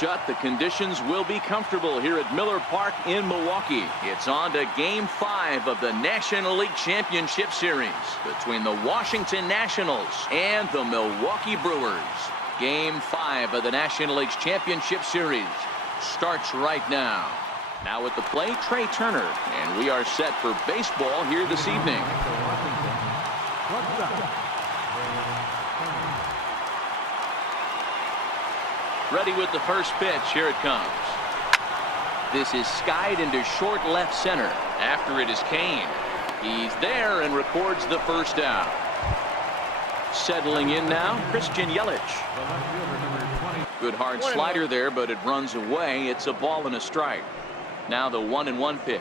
shut, the conditions will be comfortable here at Miller Park in Milwaukee. It's on to Game 5 of the National League Championship Series between the Washington Nationals and the Milwaukee Brewers. Game 5 of the National League Championship Series starts right now. Now at the plate, Trey Turner, and we are set for baseball here this evening. Ready with the first pitch. Here it comes. This is skied into short left center. After it is Kane. He's there and records the first out. Settling in now, Christian Yelich. Good hard slider there, but it runs away. It's a ball and a strike. Now the 1-1 pitch.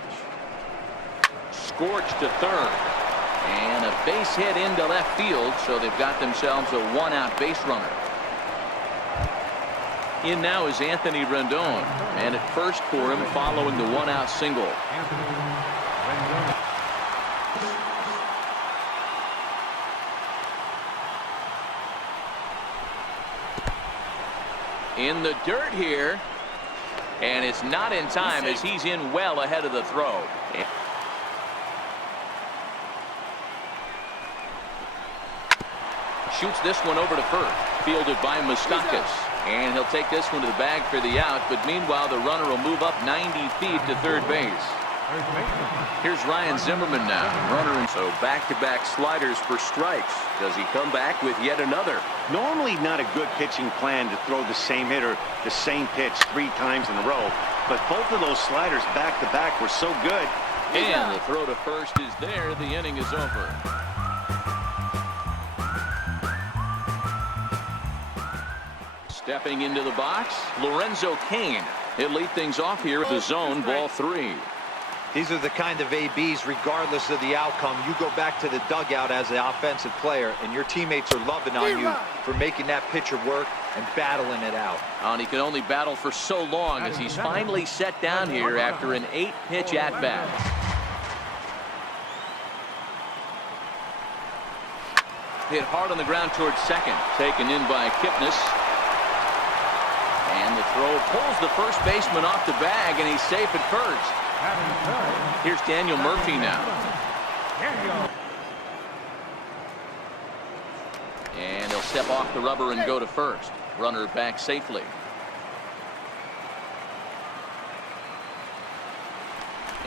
Scorched to third. And a base hit into left field, so they've got themselves a one-out base runner. In now is Anthony Rendon, and at first for him following the one-out single. In the dirt here, and it's not in time as he's in well ahead of the throw. Shoots this one over to first, fielded by Moustakas. And he'll take this one to the bag for the out, but meanwhile the runner will move up 90 feet to third base. Here's Ryan Zimmerman now, runner, and so back-to-back sliders for strikes. Does he come back with yet another? Normally not a good pitching plan to throw the same hitter the same pitch 3 times in a row, but both of those sliders back-to-back were so good. And the throw to first is there. The inning is over. Stepping into the box, Lorenzo Cain. He'll lead things off here at the zone, ball 3. These are the kind of ABs, regardless of the outcome. You go back to the dugout as an offensive player, and your teammates are loving on you for making that pitcher work and battling it out. And he can only battle for so long as he's finally set down here after an 8-pitch at-bat. Hit hard on the ground towards second. Taken in by Kipnis. And the throw pulls the first baseman off the bag, and he's safe at first. Here's Daniel Murphy now. And he'll step off the rubber and go to first. Runner back safely.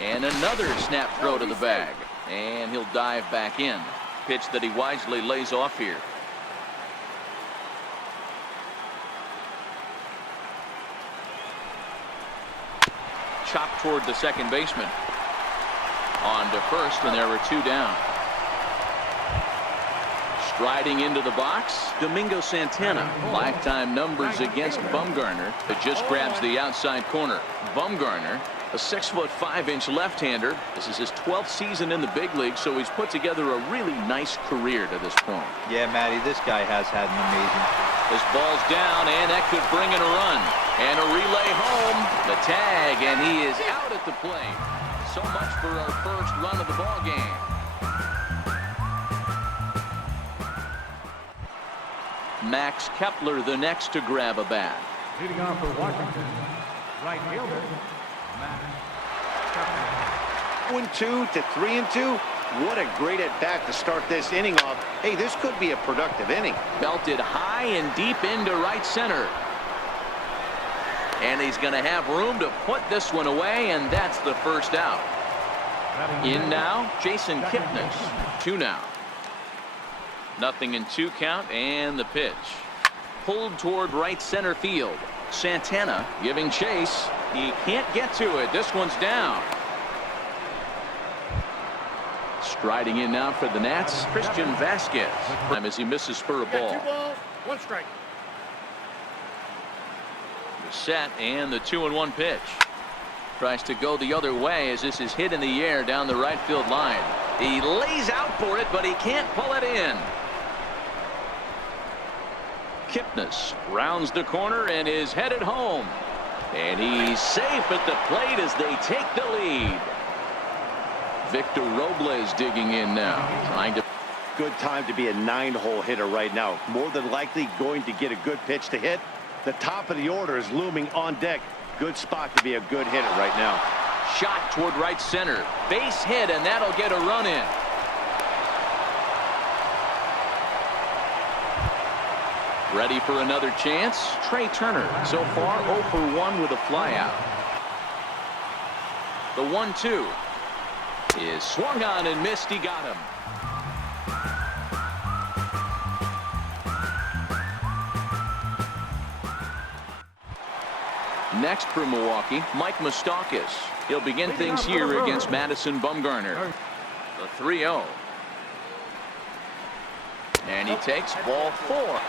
And another snap throw to the bag. And he'll dive back in. Pitch that he wisely lays off here. Chopped toward the second baseman. On to first, and there were 2 down. Striding into the box, Domingo Santana. Lifetime numbers against Bumgarner. It just grabs the outside corner. Bumgarner, a 6'5" left-hander. This is his 12th season in the big league, so he's put together a really nice career to this point. Yeah, Matty, this guy has had an amazing. This ball's down, and that could bring in a run. And a relay home. The tag, and he is out at the plate. So much for our first run of the ball game. Max Kepler, the next to grab a bat. Leading off for Washington, right fielder, Max Kepler. 1-2 to 3-2. What a great at-bat to start this inning off. Hey, this could be a productive inning. Belted high and deep into right center. And he's going to have room to put this one away, and that's the first out. In now, Jason Kipnis. 2 now. 0-2 count, and the pitch. Pulled toward right center field. Santana giving chase. He can't get to it. This one's down. Striding in now for the Nats, Christian Vasquez. As he misses for a ball. 2 balls, 1 strike. Set, and the 2-1 pitch. Tries to go the other way as this is hit in the air down the right field line. He lays out for it, but he can't pull it in. Kipnis rounds the corner and is headed home. And he's safe at the plate as they take the lead. Victor Robles digging in now, trying to. Good time to be a 9-hole hitter right now. More than likely going to get a good pitch to hit. The top of the order is looming on deck. Good spot to be a good hitter right now. Shot toward right center. Base hit, and that'll get a run in. Ready for another chance. Trey Turner so far 0 for 1 with a flyout. The 1-2 is swung on and missed. He got him. Next for Milwaukee, Mike Moustakas. He'll begin things here against Madison Bumgarner. The 3-0. And he takes ball 4.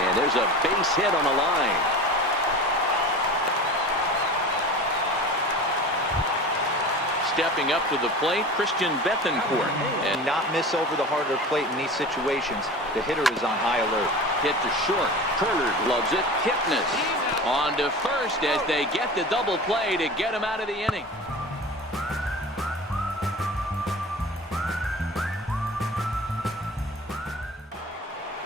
And there's a base hit on the line. Stepping up to the plate, Christian Bethancourt. And not miss over the harder plate in these situations. The hitter is on high alert. Hit to short. Turner gloves it. Kipnis on to first as they get the double play to get him out of the inning.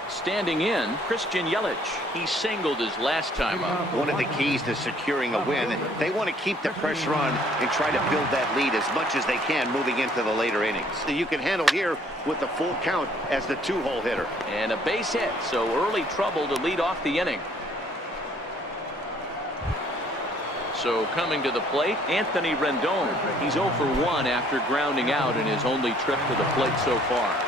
Standing in, Christian Yelich. He singled his last time up. One of the keys to securing a win, they want to keep the pressure on and try to build that lead as much as they can moving into the later innings. You can handle here with the full count as the 2-hole hitter. And a base hit, so early trouble to lead off the inning. So coming to the plate, Anthony Rendon. He's 0 for 1 after grounding out in his only trip to the plate so far.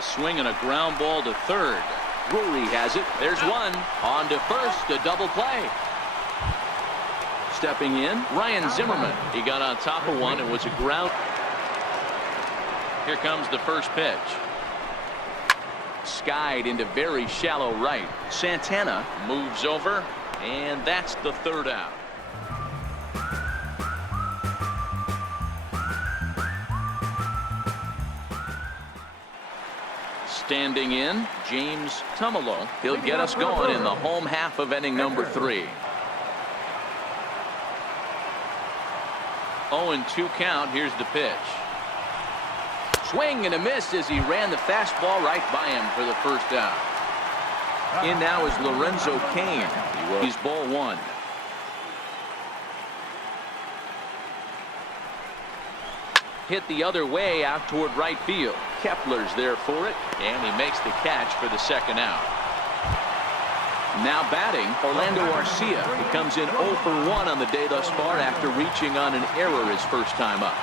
Swing and a ground ball to third. Drury has it. There's one. On to first. A double play. Stepping in, Ryan Zimmerman. He got on top of one and was a ground. Here comes the first pitch. Skied into very shallow right. Santana moves over, and that's the third out. Standing in, James Tumalo. He'll get us going in the home half of inning number 3. 0-2 count. Here's the pitch. Swing and a miss as he ran the fastball right by him for the first out. In now is Lorenzo Cain. He's ball 1. Hit the other way out toward right field. Kepler's there for it, and he makes the catch for the second out. Now batting, Orlando Arcia. He comes in 0 for 1 on the day thus far after reaching on an error his first time up.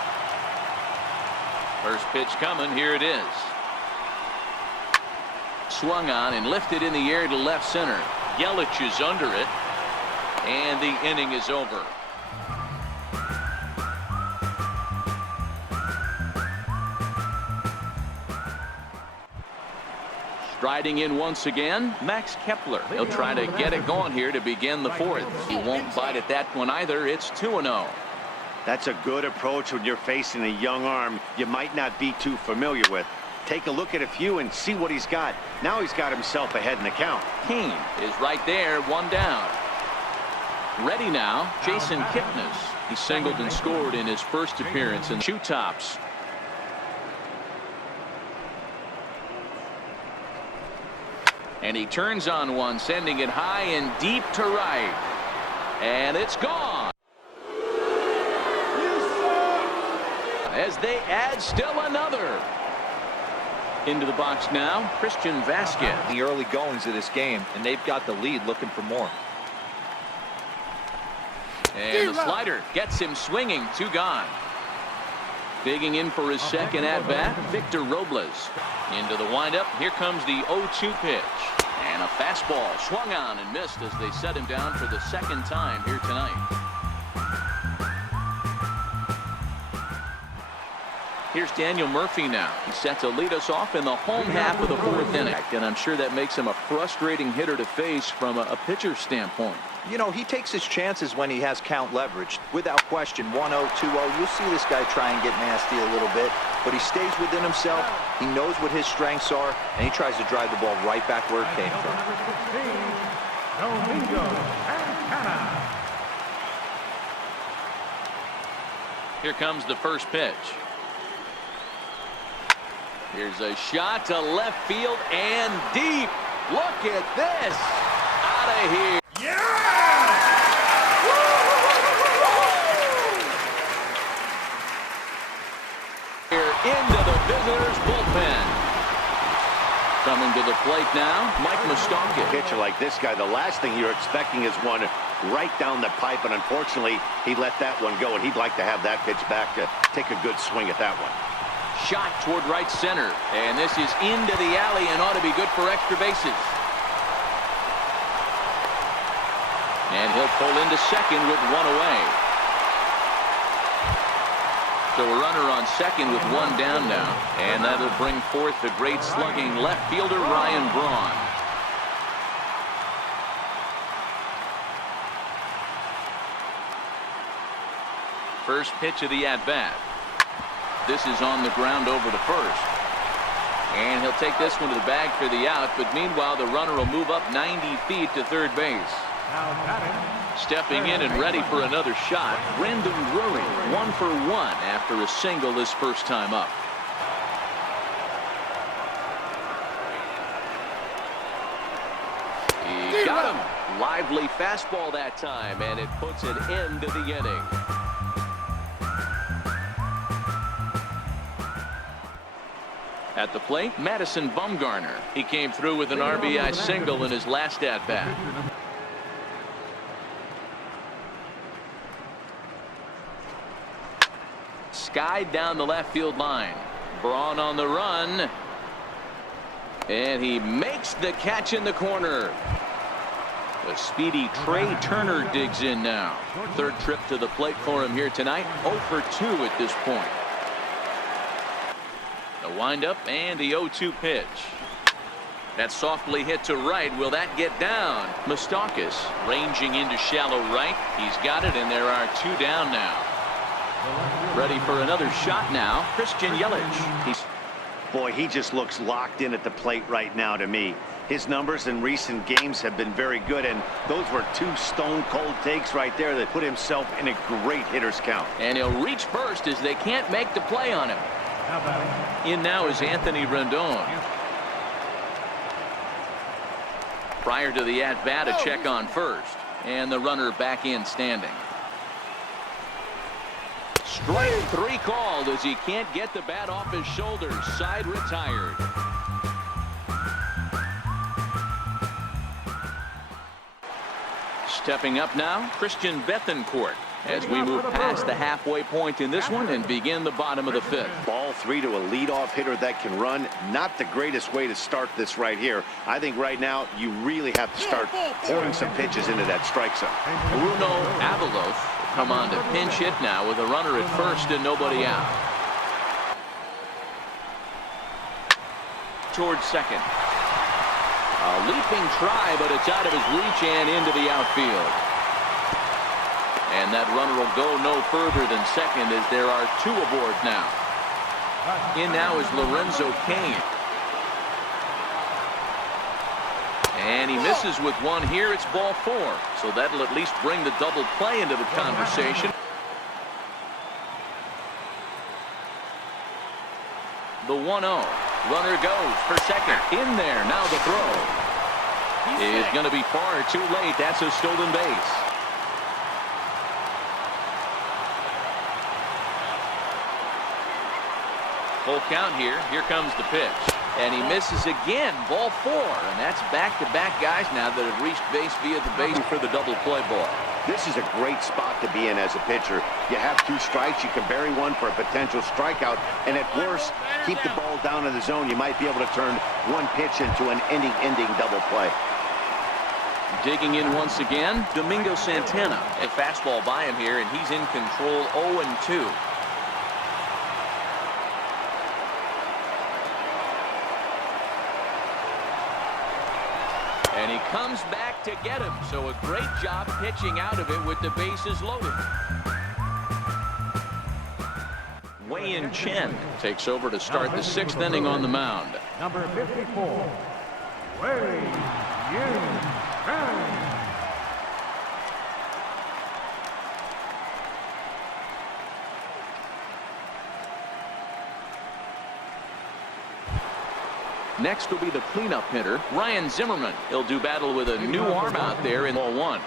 First pitch coming. Here it is. Swung on and lifted in the air to left center. Yelich is under it, and the inning is over. Striding in once again, Max Kepler. He'll try to get it going here to begin the 4th. He won't bite at that one either. It's 2-0. That's a good approach when you're facing a young arm you might not be too familiar with. Take a look at a few and see what he's got. Now he's got himself ahead in the count. Cain is right there, 1 down. Ready now, Jason Kipnis. He singled and scored in his first appearance in Shoe Tops. And he turns on one, sending it high and deep to right. And it's gone. As they add still another. Into the box now, Christian Vasquez. The early goings of this game, and they've got the lead looking for more. And the slider gets him swinging. 2 gone. Digging in for his second at-bat, Victor Robles. Into the windup. Here comes the 0-2 pitch. And a fastball swung on and missed as they set him down for the second time here tonight. Here's Daniel Murphy now. He's set to lead us off in the home half of the 4th inning. And I'm sure that makes him a frustrating hitter to face from a pitcher's standpoint. You know, he takes his chances when he has count leverage. Without question, 1-0, 2-0, you'll see this guy try and get nasty a little bit. But he stays within himself. He knows what his strengths are, and he tries to drive the ball right back where it came from. Here comes the first pitch. Here's a shot to left field and deep. Look at this. Out of here. Here into the visitors' bullpen. Coming to the plate now, Mike Moustakas. Pitcher like this guy, the last thing you're expecting is one right down the pipe, and unfortunately, he let that one go, and he'd like to have that pitch back to take a good swing at that one. Shot toward right center, and this is into the alley and ought to be good for extra bases. And he'll pull into second with one away. So a runner on second with one down now, and that'll bring forth the great slugging left fielder Ryan Braun. First pitch of the at-bat. This is on the ground over to first. And he'll take this one to the bag for the out, but meanwhile the runner will move up 90 feet to third base. Stepping in and ready for another shot, Brendan Drury, 1 for 1 after a single his first time up. He got him. Lively fastball that time, and it puts an end to the inning. At the plate, Madison Bumgarner. He came through with an RBI single in his last at-bat. Skied down the left field line. Braun on the run. And he makes the catch in the corner. The speedy Trey Turner digs in now. Third trip to the plate for him here tonight. 0 for 2 at this point. The windup and the 0-2 pitch. That's softly hit to right. Will that get down? Moustakas ranging into shallow right. He's got it, and there are 2 down now. Ready for another shot now, Christian Yelich. Boy, he just looks locked in at the plate right now to me. His numbers in recent games have been very good, and those were 2 stone-cold takes right there that put himself in a great hitter's count. And he'll reach first as they can't make the play on him. In now is Anthony Rendon. Prior to the at-bat, a check on first, and the runner back in standing. Strike 3 called as he can't get the bat off his shoulders. Side retired. Stepping up now, Christian Bethancourt, as we move past the halfway point in this one and begin the bottom of the 5th. Ball 3 to a leadoff hitter that can run. Not the greatest way to start this right here. I think right now you really have to start pouring some pitches into that strike zone. Bruno Aveloth come on to pinch hit now with a runner at first and nobody out. Towards second. A leaping try, but it's out of his reach and into the outfield. And that runner will go no further than second as there are 2 aboard now. In now is Lorenzo Cain. And he misses with one here. It's ball 4. So that'll at least bring the double play into the conversation. The 1-0. Runner goes for second. In there. Now the throw is going to be far too late. That's a stolen base. Full count here. Here comes the pitch. And he misses again. Ball 4. And that's back-to-back guys now that have reached base via the base for the double play ball. This is a great spot to be in as a pitcher. You have 2 strikes. You can bury one for a potential strikeout. And at worst, keep the ball down in the zone. You might be able to turn one pitch into an ending double play. Digging in once again, Domingo Santana. A fastball by him here, and he's in control 0-2. And he comes back to get him. So a great job pitching out of it with the bases loaded. Wei-Yin Chen takes over to start the 6th inning on the mound. Number 54, Wei-Yin Chen. Next will be the cleanup hitter, Ryan Zimmerman. He'll do battle with a new arm out there in ball 1.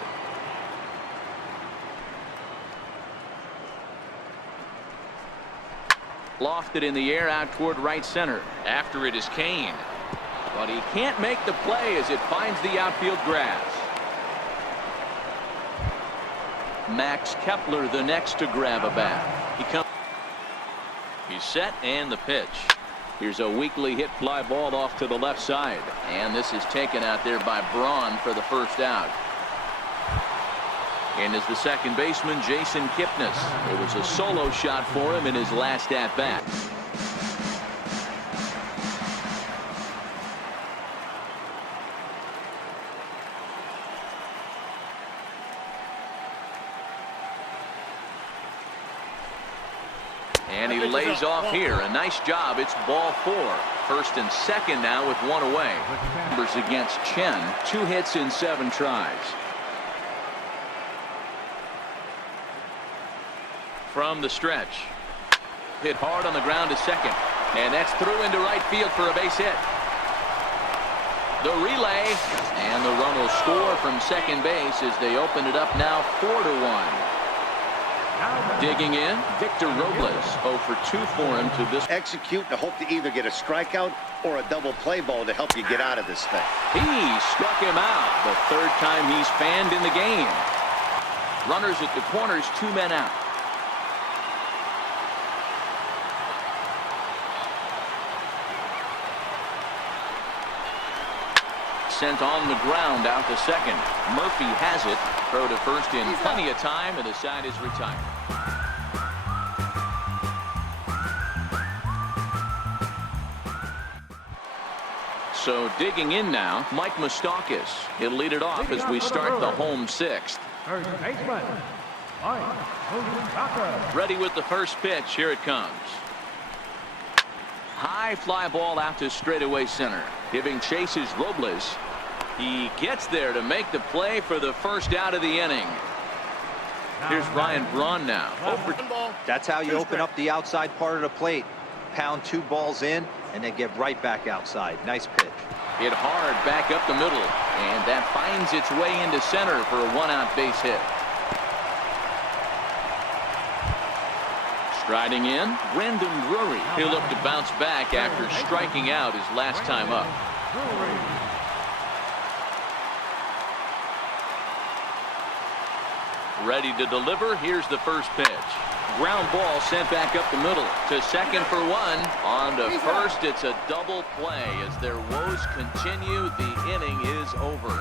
Lofted in the air out toward right center. After it is Kane. But he can't make the play as it finds the outfield grass. Max Kepler the next to grab a bat. He's set and the pitch. Here's a weakly hit fly ball off to the left side. And this is taken out there by Braun for the first out. And is the second baseman, Jason Kipnis. It was a solo shot for him in his last at-bat. And he lays off here. A nice job. It's ball 4. First and second now with 1 away. Numbers against Chen. 2 hits in 7 tries. From the stretch. Hit hard on the ground to second. And that's through into right field for a base hit. The relay. And the run will score from second base as they open it up now 4-1. Digging in, Victor Robles. 0 for 2 for him to this. Execute to hope to either get a strikeout or a double play ball to help you get out of this thing. He struck him out. The 3rd time he's fanned in the game. Runners at the corners, 2 men out. Sent on the ground out to second. Murphy has it. Throw to first in plenty of time, and the side is retired. So digging in now, Mike Moustakas. He'll lead it off as we start the home 6th. First baseman, Mike Moustakas. Ready with the first pitch. Here it comes. High fly ball out to straightaway center. Giving chase is Robles. He gets there to make the play for the first out of the inning. Here's Ryan Braun now. That's how you open up the outside part of the plate. Pound 2 balls in and then get right back outside. Nice pitch. Hit hard back up the middle. And that finds its way into center for a 1-out base hit. Striding in, Brandon Drury. He'll look to bounce back after striking out his last time up. Ready to deliver. Here's the first pitch. Ground ball sent back up the middle to second for 1. On to first. It's a double play as their woes continue. The inning is over.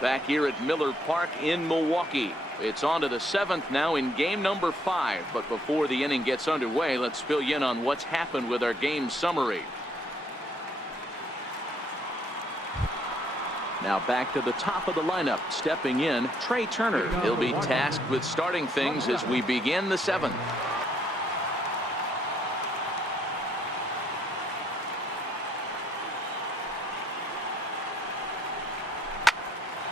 Back here at Miller Park in Milwaukee. It's on to the 7th now in game number 5. But before the inning gets underway, let's fill you in on what's happened with our game summary. Now back to the top of the lineup. Stepping in, Trey Turner. He'll be tasked with starting things as we begin the 7th.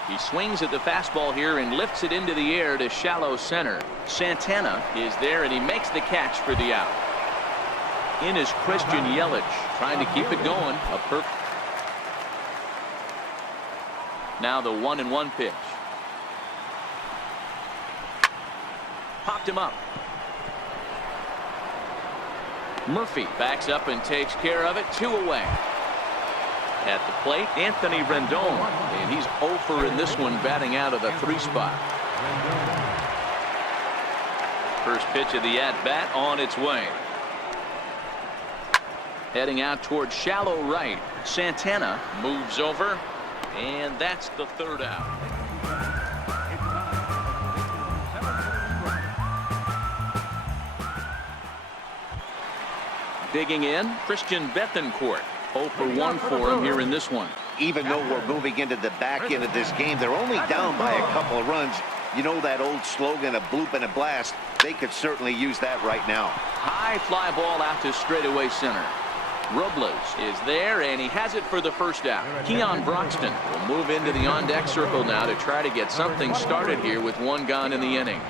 He swings at the fastball here and lifts it into the air to shallow center. Santana is there and he makes the catch for the out. In is Christian Yelich trying to keep it going. A perfect. Now the 1-1 pitch. Popped him up. Murphy backs up and takes care of it. 2 away. At the plate, Anthony Rendon. And he's 0 for in this one, batting out of the 3 spot. First pitch of the at-bat on its way. Heading out towards shallow right. Santana moves over. And that's the 3rd out. Digging in, Christian Bethancourt. 0 for 1 for him here in this one. Even though we're moving into the back end of this game, they're only down by a couple of runs. You know that old slogan, a bloop and a blast. They could certainly use that right now. High fly ball out to straightaway center. Robles is there, and he has it for the first out. Keon Broxton will move into the on-deck circle now to try to get something started here with 1 gone in the inning.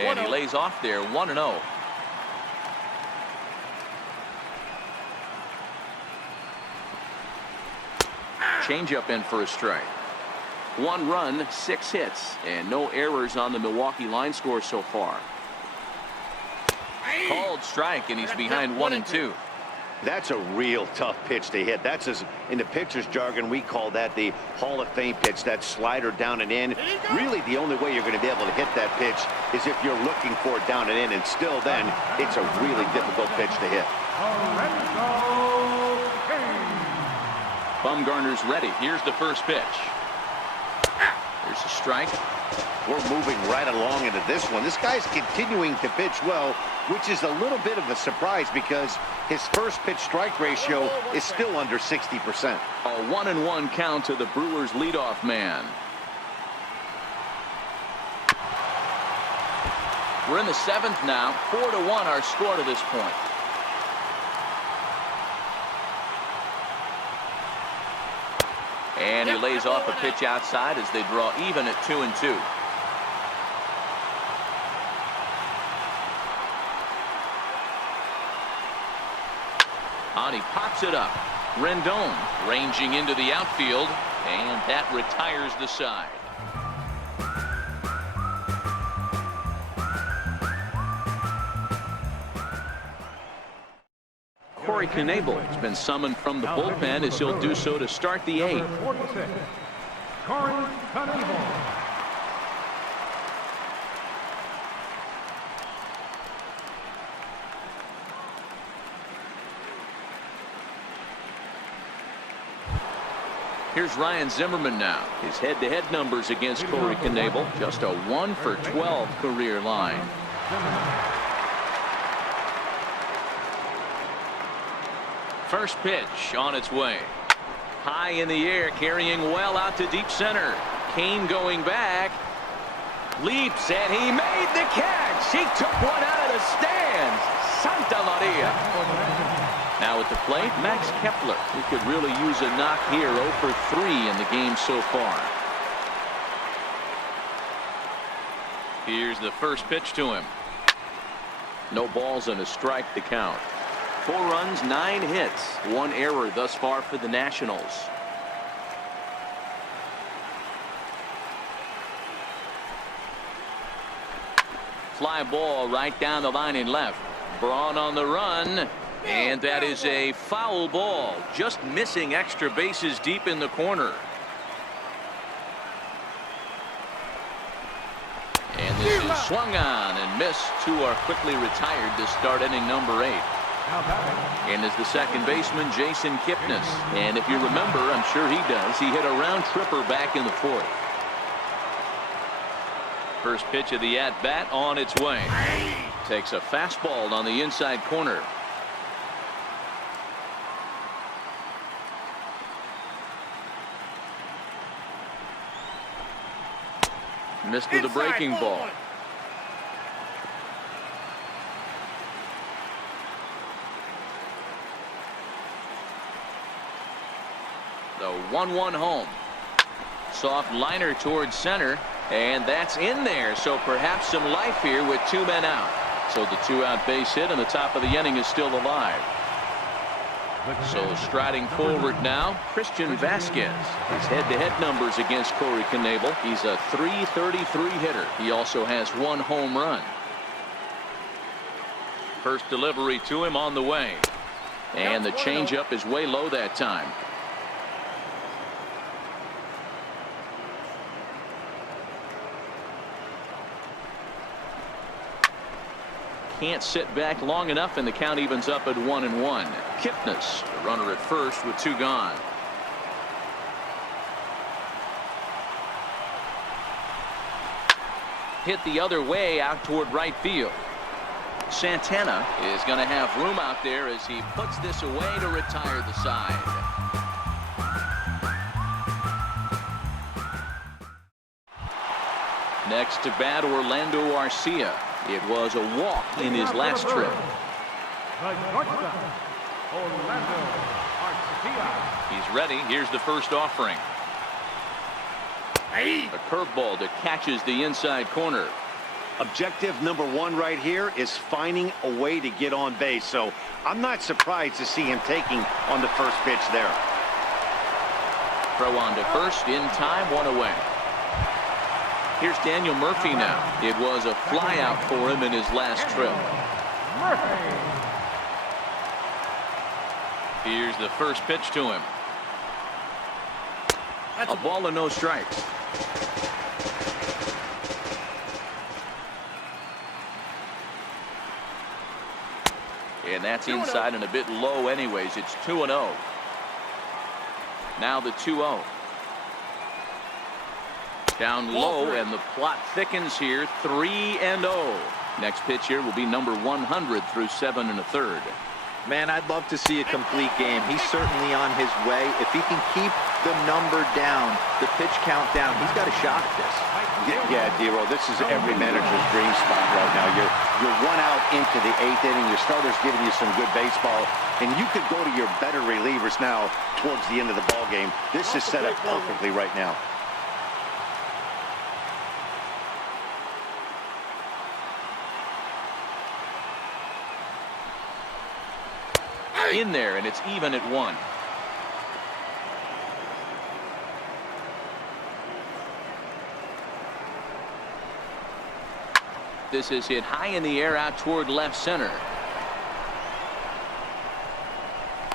And he lays off there 1-0. Changeup in for a strike. 1 run, 6 hits, and no errors on the Milwaukee line score so far. Called strike, and he's behind 1-2. That's a real tough pitch to hit. That's, as in the pitcher's jargon, we call that the Hall of Fame pitch, that slider down and in. Really, the only way you're going to be able to hit that pitch is if you're looking for it down and in, and still then, it's a really difficult pitch to hit. Bumgarner's ready. Here's the first pitch. There's a strike. We're moving right along into this one. This guy's continuing to pitch well, which is a little bit of a surprise because his first pitch strike ratio is still under 60%. A 1-1 count to the Brewers leadoff man. We're in the 7th now. 4-1 our score to this point. And he lays off a pitch outside as they draw even at 2-2. He pops it up. Rendon ranging into the outfield, and that retires the side. Corey Knebel has been summoned from the bullpen as he'll do so to start the 8th. 46, Corey Knebel. Here's Ryan Zimmerman now. His head-to-head numbers against Corey Knebel, just a 1 for 12 career line. First pitch on its way. High in the air, carrying well out to deep center. Kane going back. Leaps, and he made the catch. He took one out of the stands. Santa Maria. Now at the plate, Max Kepler, who could really use a knock here. 0 for 3 in the game so far. Here's the first pitch to him. No balls and a strike to count. 4 runs, 9 hits, 1 error thus far for the Nationals. Fly ball right down the line in left. Braun on the run. And that is a foul ball, just missing extra bases deep in the corner. And this is swung on and missed. 2 are quickly retired to start inning number 8. And is the second baseman, Jason Kipnis. And if you remember, I'm sure he does, he hit a round tripper back in the 4th. First pitch of the at-bat on its way. Takes a fastball on the inside corner. Missed with a breaking ball. The 1-1 home. Soft liner towards center, and that's in there. So perhaps some life here with 2 men out. So the 2-out base hit, and the top of the inning is still alive. So striding forward now, Christian Vasquez. His head-to-head numbers against Corey Knebel. He's a .333 hitter. He also has 1 home run. First delivery to him on the way. And the changeup is way low that time. Can't sit back long enough, and the count evens up at 1-1. Kipnis, the runner at first with 2 gone. Hit the other way out toward right field. Santana is going to have room out there as he puts this away to retire the side. Next to bat, Orlando Arcia. It was a walk in his last trip. He's ready. Here's the first offering. A curveball that catches the inside corner. Objective number one right here is finding a way to get on base. So I'm not surprised to see him taking on the first pitch there. Throw on to first in time, one away. Here's Daniel Murphy now. It was a flyout for him in his last trip. Here's the first pitch to him. A ball and no strikes. And that's inside and a bit low anyways. It's 2-0. Now the 2-0. Down low, and the plot thickens here. 3-0. Next pitch here will be number 100 through 7 1/3. Man, I'd love to see a complete game. He's certainly on his way. If he can keep the number down, the pitch count down, he's got a shot at this. Yeah, D-Roll, this is every manager's dream spot right now. You're one out into the 8th inning. Your starter's giving you some good baseball, and you could go to your better relievers now towards the end of the ball game. This is set up perfectly right now. In there, and it's even at 1. This is hit high in the air out toward left center.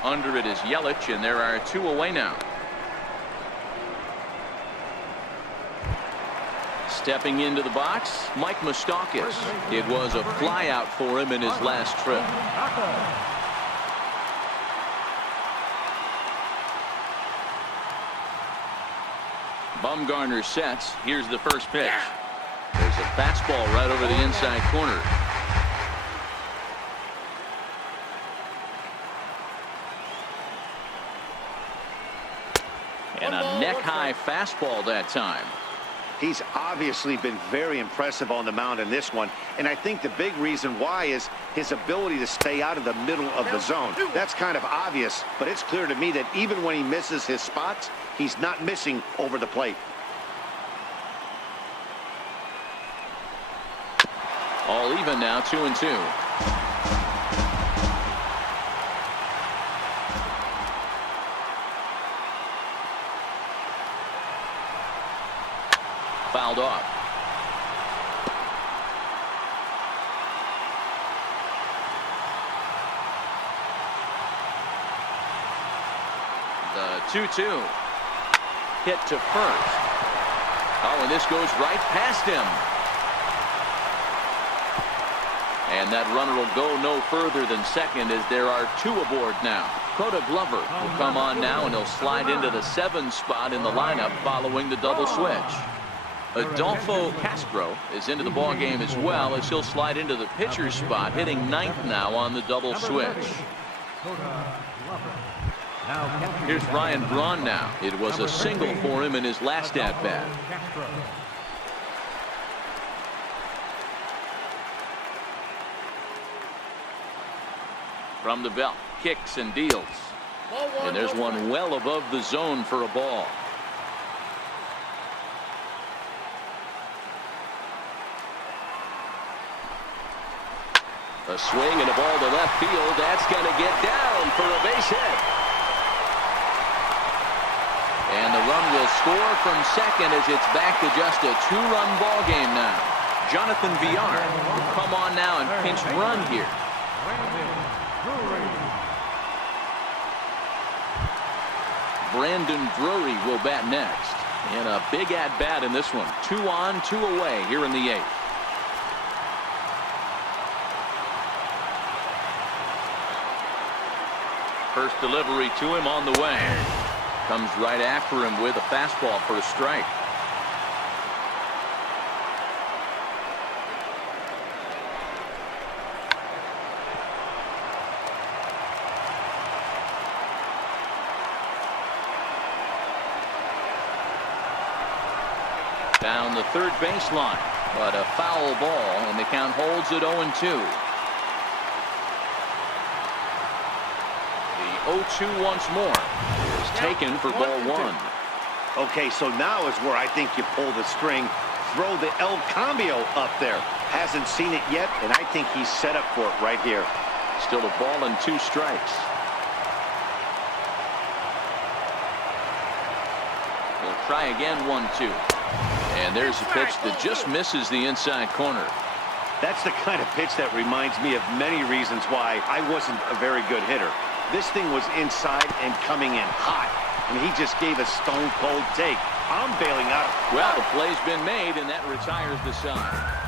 Under it is Yelich, and there are 2 away now. Stepping into the box, Mike Moustakas. It was a flyout for him in his last trip. Bumgarner sets. Here's the first pitch. There's a fastball right over the inside corner. And a neck-high fastball that time. He's obviously been very impressive on the mound in this one, and I think the big reason why is his ability to stay out of the middle of the zone. That's kind of obvious, but it's clear to me that even when he misses his spots, he's not missing over the plate. All even now, 2-2. Fouled off. The 2-2. Hit to first. Oh, and this goes right past him. And that runner will go no further than second as there are 2 aboard now. Coda Glover will come on now, and he'll slide into the 7 spot in the lineup following the double switch. Adolfo Castro is into the ball game as well, as he'll slide into the pitcher's spot, hitting 9th now on the double switch. Here's Ryan Braun now. It was a single for him in his last at-bat. From the belt, kicks and deals. And there's one well above the zone for a ball. A swing and a ball to left field. That's going to get down for a base hit. And the run will score from second as it's back to just a 2-run ball game now. Jonathan Villar will come on now and pinch run here. Brandon Drury will bat next. And a big at-bat in this one. 2 on, 2 away here in the 8th. First delivery to him on the way. Comes right after him with a fastball for a strike. Down the third baseline, but a foul ball, and the count holds at 0-2. The 0-2 once more is taken for ball 1. Okay, so now is where I think you pull the string, throw the El Cambio up there. Hasn't seen it yet, and I think he's set up for it right here. Still a ball and 2 strikes. He'll try again, 1-2. And there's a pitch that just misses the inside corner. That's the kind of pitch that reminds me of many reasons why I wasn't a very good hitter. This thing was inside and coming in hot, and he just gave a stone-cold take. I'm bailing out. Well, the play's been made, and that retires the side.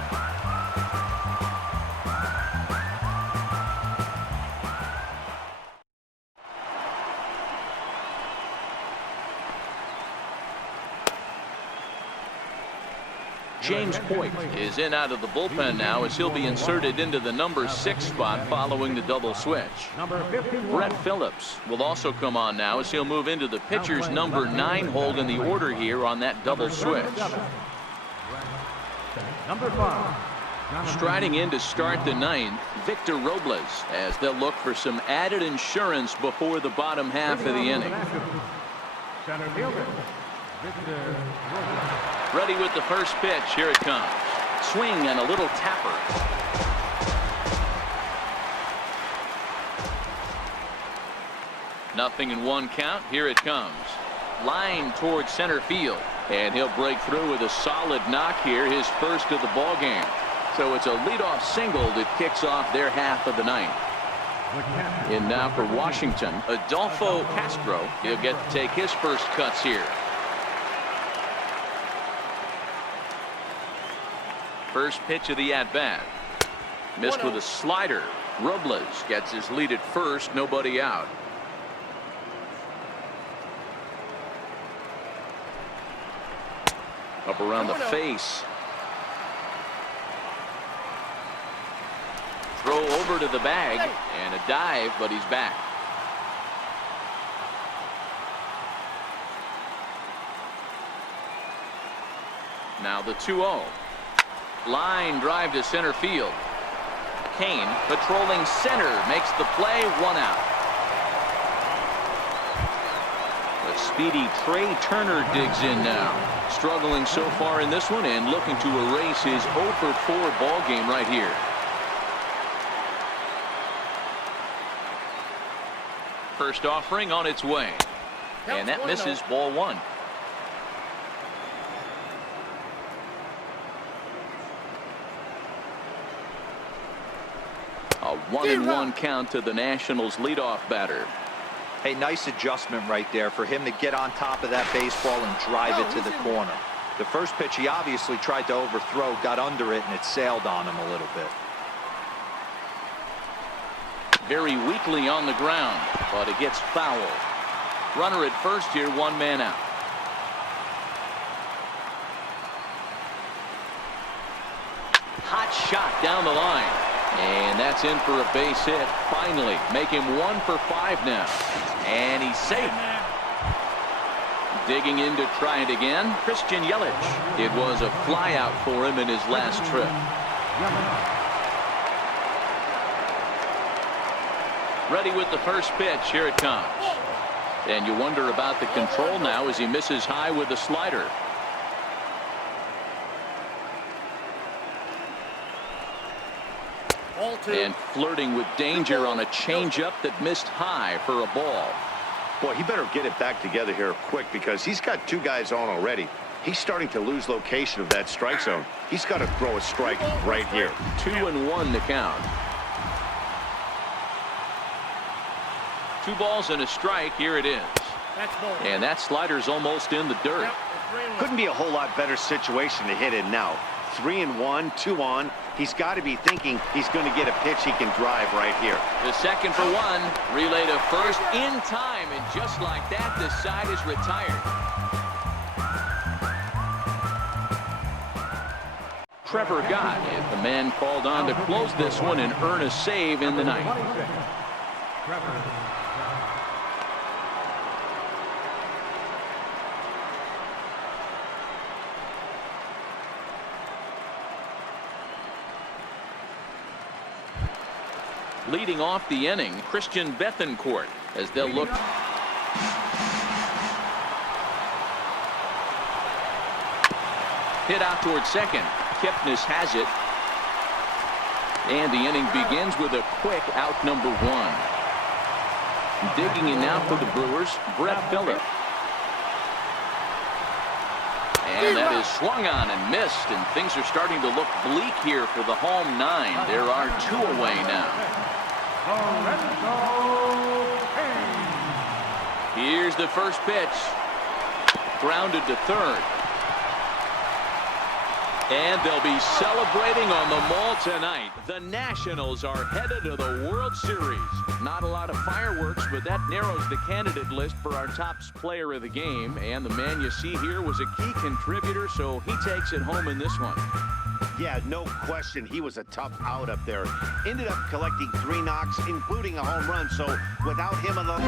James Hoyt is in out of the bullpen now as he'll be inserted into the number 6 spot following the double switch. Brett Phillips will also come on now as he'll move into the pitcher's number 9 hold in the order here on that double switch. Number 5. Striding in to start the 9th, Victor Robles, as they'll look for some added insurance before the bottom half of the inning. Center fielder, Victor Robles. Ready with the first pitch. Here it comes. Swing and a little tapper. Nothing in 1 count. Here it comes. Line towards center field. And he'll break through with a solid knock here, his first of the ball game. So it's a leadoff single that kicks off their half of the 9th. In now for Washington, Adolfo Castro. He'll get to take his first cuts here. First pitch of the at-bat. Missed with a slider. Robles gets his lead at first, nobody out. Up around the face. Throw over to the bag and a dive, but he's back. Now the 2-0. Line drive to center field. Kane patrolling center makes the play, 1 out. The speedy Trey Turner digs in now. Struggling so far in this one and looking to erase his 0 for 4 ball game right here. First offering on its way. And that misses, ball 1. A 1-1 count to the Nationals leadoff batter. Hey, nice adjustment right there for him to get on top of that baseball and drive it to the corner. The first pitch he obviously tried to overthrow, got under it, and it sailed on him a little bit. Very weakly on the ground, but it gets foul. Runner at first here, 1 man out. Hot shot down the line. And that's in for a base hit. Finally, make him 1 for 5 now. And he's safe. Digging in to try it again, Christian Yelich. It was a flyout for him in his last trip. Ready with the first pitch. Here it comes. And you wonder about the control now as he misses high with the slider. And flirting with danger on a changeup that missed high for a ball. Boy, he better get it back together here quick because he's got 2 guys on already. He's starting to lose location of that strike zone. He's got to throw a strike right here. 2-1 the count. 2 balls and a strike. Here it is. And that slider's almost in the dirt. Couldn't be a whole lot better situation to hit in now. 3-1, 2 on. He's got to be thinking he's going to get a pitch he can drive right here. The second for 1. Relay to first in time. And just like that, the side is retired. Trevor Gott is the man called on to close this one and earn a save in the 9th. Leading off the inning, Christian Bethancourt, as they'll look. Hit out towards second. Kipnis has it. And the inning begins with a quick out number 1. Digging in now for the Brewers, Brett Phillip. And that is swung on and missed, and things are starting to look bleak here for the home 9. There are 2 away now. Here's the first pitch. Grounded to third. And they'll be celebrating on the mall tonight. The Nationals are headed to the World Series. Not a lot of fireworks, but that narrows the candidate list for our top player of the game. And the man you see here was a key contributor, so he takes it home in this one. Yeah, no question. He was a tough out up there. Ended up collecting 3 knocks, including a home run. So without him alone...